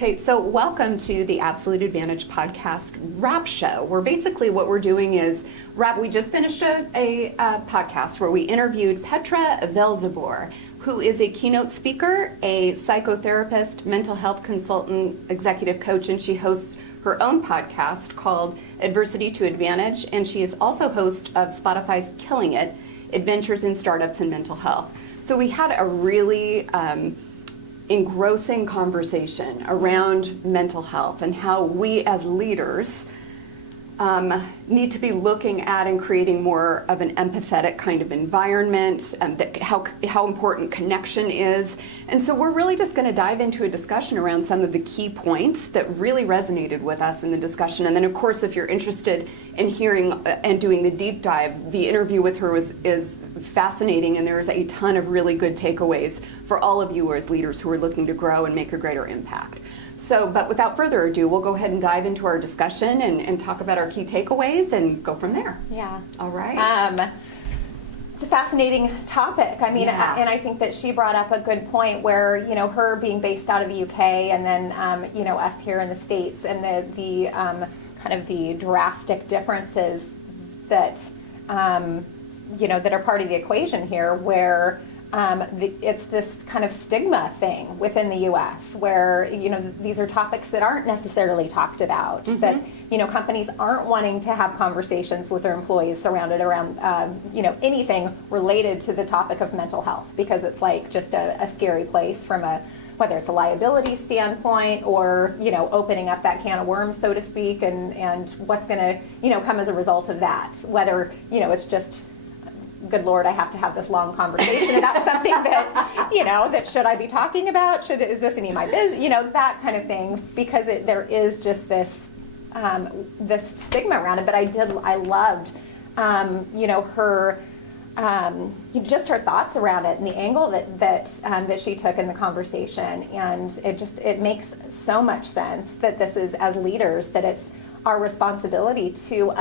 Okay, so welcome to the Absolute Advantage podcast wrap show, where basically what we're doing is we just finished a podcast where we interviewed Petra Velzeboer, who is a keynote speaker, a psychotherapist, mental health consultant, executive coach, and she hosts her own podcast called Adversity to Advantage, and she is also host of Spotify's Killing It, Adventures in Startups and Mental Health. So we had a really engrossing conversation around mental health and how we as leaders need to be looking at and creating more of an empathetic kind of environment, how important connection is. And so we're really just going to dive into a discussion around some of the key points that really resonated with us in the discussion. And then, of course, if you're interested in hearing and doing the deep dive, the interview with her is fascinating, and there's a ton of really good takeaways for all of you as leaders who are looking to grow and make a greater impact. So, but without further ado, we'll go ahead and dive into our discussion and talk about our key takeaways and go from there. Yeah. All right. It's a fascinating topic. I mean, Yeah. and I think that she brought up a good point where, you know, her being based out of the UK and then, you know, us here in the States, and the kind of the drastic differences that, you know, that are part of the equation here, where it's this kind of stigma thing within the U.S. where, you know, these are topics that aren't necessarily talked about, that, you know, companies aren't wanting to have conversations with their employees surrounded around, you know, anything related to the topic of mental health, because it's like just a scary place from whether it's a liability standpoint or, you know, opening up that can of worms, so to speak, and what's going to, you know, come as a result of that. Whether, you know, it's just, good Lord, I have to have this long conversation about something that, you know, that should I be talking about? Is this any of my business? You know, that kind of thing, because there is just this this stigma around it. But I loved, you know, her, just her thoughts around it and the angle that she took in the conversation. And it makes so much sense that this is, as leaders, that it's our responsibility to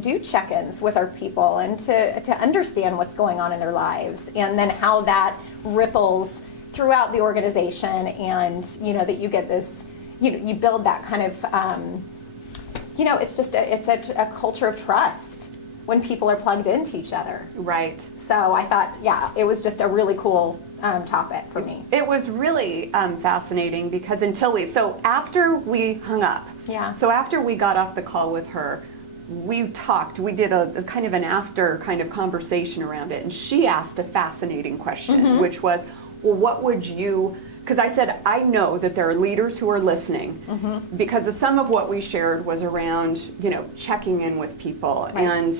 do check-ins with our people and to understand what's going on in their lives, and then how that ripples throughout the organization, and, you know, that you get this, you build that kind of, you know, it's a culture of trust when people are plugged into each other. Right. So I thought, yeah, it was just a really cool topic for me. It was really fascinating, because so after we hung up, so after we got off the call with her, we did a kind of an after kind of conversation around it, and she asked a fascinating question, which was, well, what would you, because I said, I know that there are leaders who are listening, because of some of what we shared was around, you know, checking in with people, and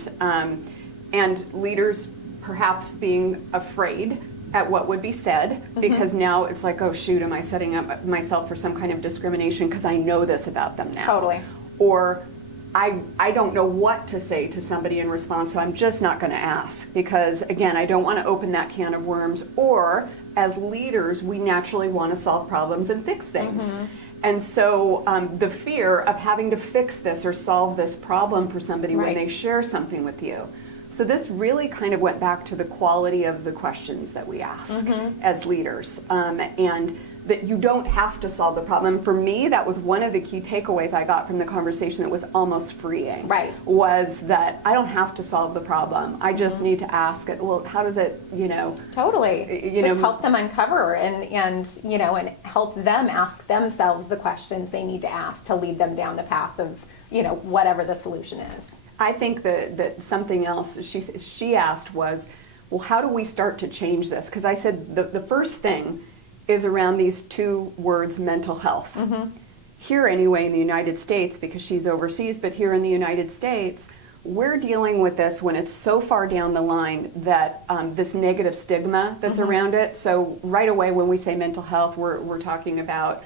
leaders perhaps being afraid at what would be said, because now it's like, oh shoot, am I setting up myself for some kind of discrimination because I know this about them now? Totally. Or I don't know what to say to somebody in response, so I'm just not going to ask, because again, I don't want to open that can of worms. Or as leaders, we naturally want to solve problems and fix things. And so the fear of having to fix this or solve this problem for somebody when they share something with you. So this really kind of went back to the quality of the questions that we ask as leaders, and that you don't have to solve the problem. For me, that was one of the key takeaways I got from the conversation that was almost freeing. Was that I don't have to solve the problem. I just need to ask it, well, how does it, you know. Totally. Just help them uncover and you know, and help them ask themselves the questions they need to ask to lead them down the path of, you know, whatever the solution is. I think that something else she asked was, well, how do we start to change this? Because I said the first thing is around these two words, mental health. Here anyway in the United States, because she's overseas, but here in the United States, we're dealing with this when it's so far down the line that this negative stigma that's around it. So right away when we say mental health, we're talking about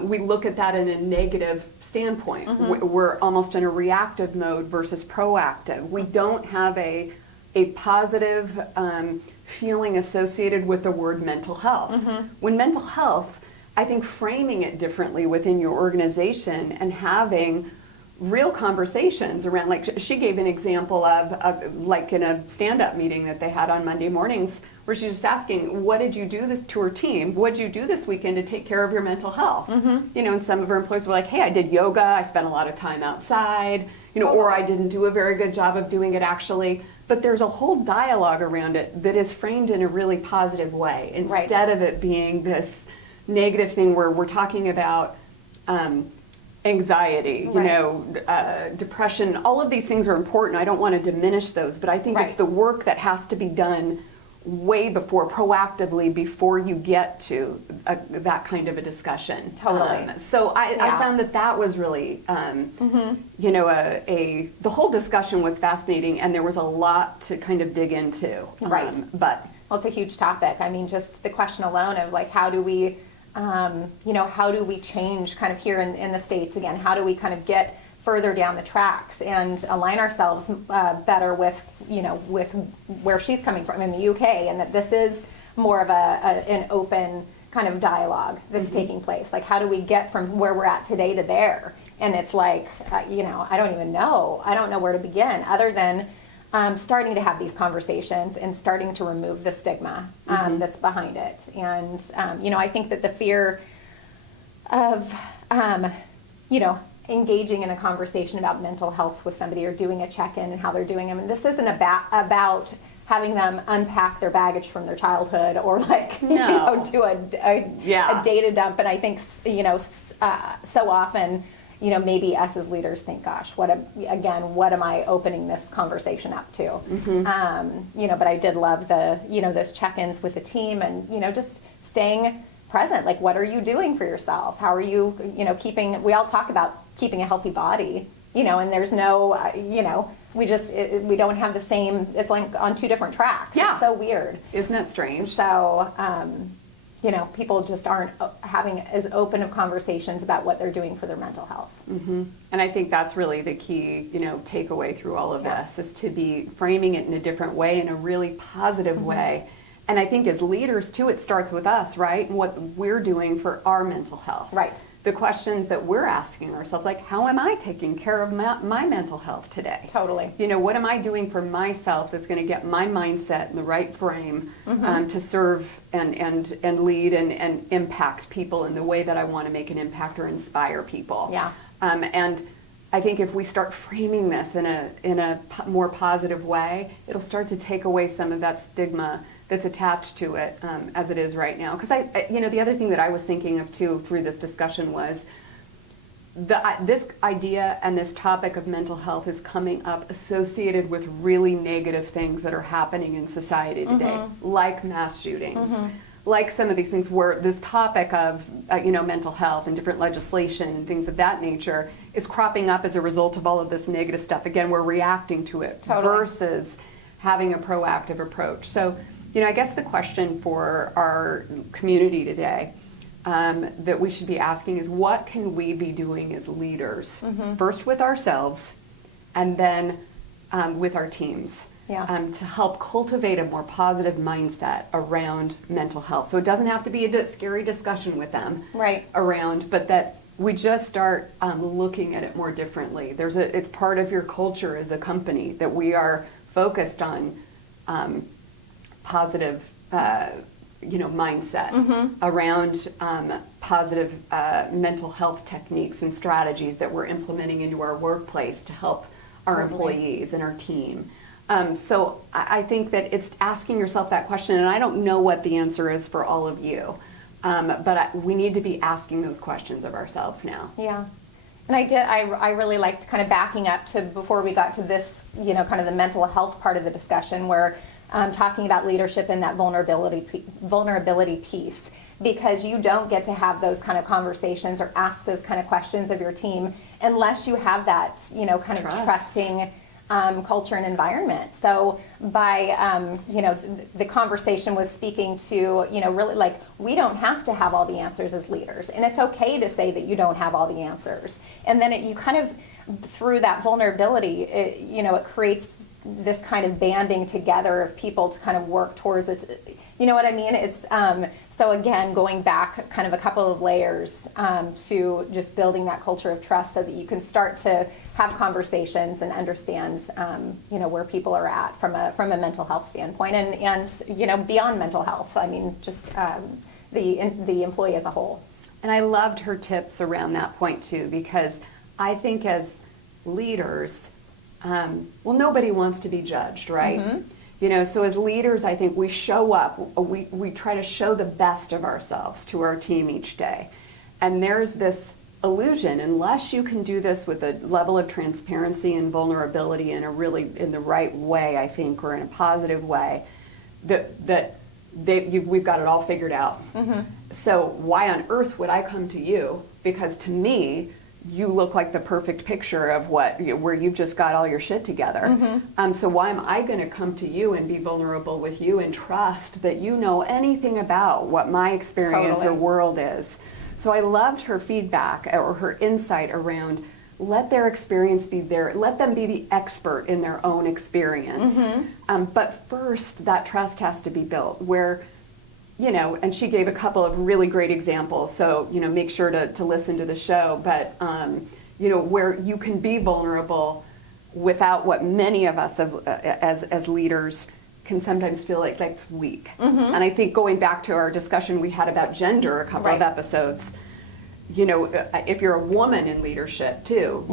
we look at that in a negative standpoint. We're almost in a reactive mode versus proactive. We don't have a positive feeling associated with the word mental health. When mental health, I think framing it differently within your organization and having real conversations around, like she gave an example of like in a stand-up meeting that they had on Monday mornings, where she's just asking, what did you do this to her team? What did you do this weekend to take care of your mental health? You know, and some of her employees were like, hey, I did yoga, I spent a lot of time outside, you know, or I didn't do a very good job of doing it actually. But there's a whole dialogue around it that is framed in a really positive way, instead of it being this negative thing where we're talking about anxiety, you know, depression. All of these things are important. I don't want to diminish those, but I think it's the work that has to be done way before, proactively, before you get to that kind of a discussion. Totally. So I found that was really, you know, the whole discussion was fascinating, and there was a lot to kind of dig into. But well, it's a huge topic. I mean, just the question alone of like, how do we, you know, how do we change kind of here in the States again? How do we kind of get further down the tracks and align ourselves better with, you know, with where she's coming from in the UK, and that this is more of an open kind of dialogue that's taking place. Like, how do we get from where we're at today to there? And it's like, you know, I don't even know. I don't know where to begin other than starting to have these conversations and starting to remove the stigma that's behind it. And, you know, I think that the fear of, you know, engaging in a conversation about mental health with somebody or doing a check-in and how they're doing them. And this isn't about having them unpack their baggage from their childhood or like, you know, do a data dump. And I think, you know, so often, you know, maybe us as leaders think, gosh, what am I opening this conversation up to? You know, but I did love you know, those check-ins with the team and, you know, just staying present. Like, what are you doing for yourself? How are you, you know, we all talk about keeping a healthy body, you know, and there's no, you know, we don't have the same, it's like on two different tracks. Yeah. It's so weird. Isn't that strange? So, you know, people just aren't having as open of conversations about what they're doing for their mental health. And I think that's really the key, you know, takeaway through all of this is to be framing it in a different way, in a really positive way. And I think as leaders too, it starts with us, right? And what we're doing for our mental health. Right. The questions that we're asking ourselves, like, how am I taking care of my mental health today? Totally. You know, what am I doing for myself that's going to get my mindset in the right frame to serve and lead and impact people in the way that I want to make an impact or inspire people? Yeah. And I think if we start framing this in a more positive way, it'll start to take away some of that stigma that's attached to it as it is right now. Because you know, the other thing that I was thinking of too through this discussion was this idea and this topic of mental health is coming up associated with really negative things that are happening in society today, like mass shootings, like some of these things where this topic of you know, mental health and different legislation and things of that nature is cropping up as a result of all of this negative stuff. Again, we're reacting to it versus having a proactive approach. So, you know, I guess the question for our community today that we should be asking is, what can we be doing as leaders? First with ourselves, and then with our teams, to help cultivate a more positive mindset around mental health. So it doesn't have to be a scary discussion with them around, but that we just start looking at it more differently. It's part of your culture as a company that we are focused on positive, you know, mindset around positive mental health techniques and strategies that we're implementing into our workplace to help our employees and our team. So I think that it's asking yourself that question, and I don't know what the answer is for all of you, but we need to be asking those questions of ourselves now. Yeah. And I really liked kind of backing up to before we got to this, you know, kind of the mental health part of the discussion, where talking about leadership and that vulnerability piece, because you don't get to have those kind of conversations or ask those kind of questions of your team unless you have that, you know, kind of trusting culture and environment. So by, you know, the conversation was speaking to, you know, really like, we don't have to have all the answers as leaders, and it's okay to say that you don't have all the answers. And then you kind of, through that vulnerability, you know, it creates this kind of banding together of people to kind of work towards it. You know what I mean? It's So again, going back kind of a couple of layers to just building that culture of trust so that you can start to have conversations and understand, where people are at from a mental health standpoint and beyond mental health. I mean, just the employee as a whole. And I loved her tips around that point too, because I think as leaders, nobody wants to be judged, right? Mm-hmm. So as leaders, I think we show up, we try to show the best of ourselves to our team each day. And there's this illusion, unless you can do this with a level of transparency and vulnerability in the right way, I think, or in a positive way, we've got it all figured out. Mm-hmm. So why on earth would I come to you? Because to me, you look like the perfect picture of where you've just got all your shit together. Mm-hmm. So why am I going to come to you and be vulnerable with you and trust that you know anything about what my experience or world is? So I loved her feedback or her insight around let their experience be let them be the expert in their own experience. Mm-hmm. But first, that trust has to be built where, and she gave a couple of really great examples. So, make sure to listen to the show. But, where you can be vulnerable without what many of us as leaders can sometimes feel like that's weak. Mm-hmm. And I think going back to our discussion we had about gender a couple of episodes, if you're a woman in leadership too,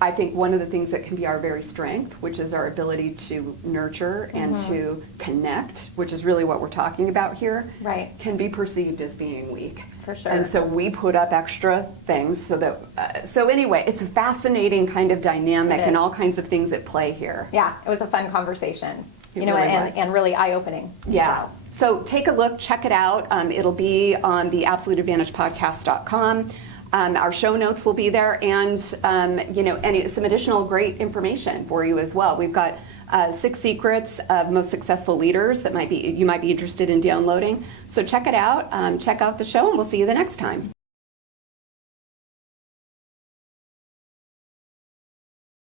I think one of the things that can be our very strength, which is our ability to nurture and to connect, which is really what we're talking about here, can be perceived as being weak. For sure. And so we put up extra things so that, anyway, it's a fascinating kind of dynamic and all kinds of things at play here. Yeah, it was a fun conversation, and really eye-opening. Yeah. So take a look, check it out. It'll be on the absoluteadvantagepodcast.com. Our show notes will be there, and some additional great information for you as well. We've got 6 secrets of most successful leaders that you might be interested in downloading. So check it out, check out the show, and we'll see you the next time.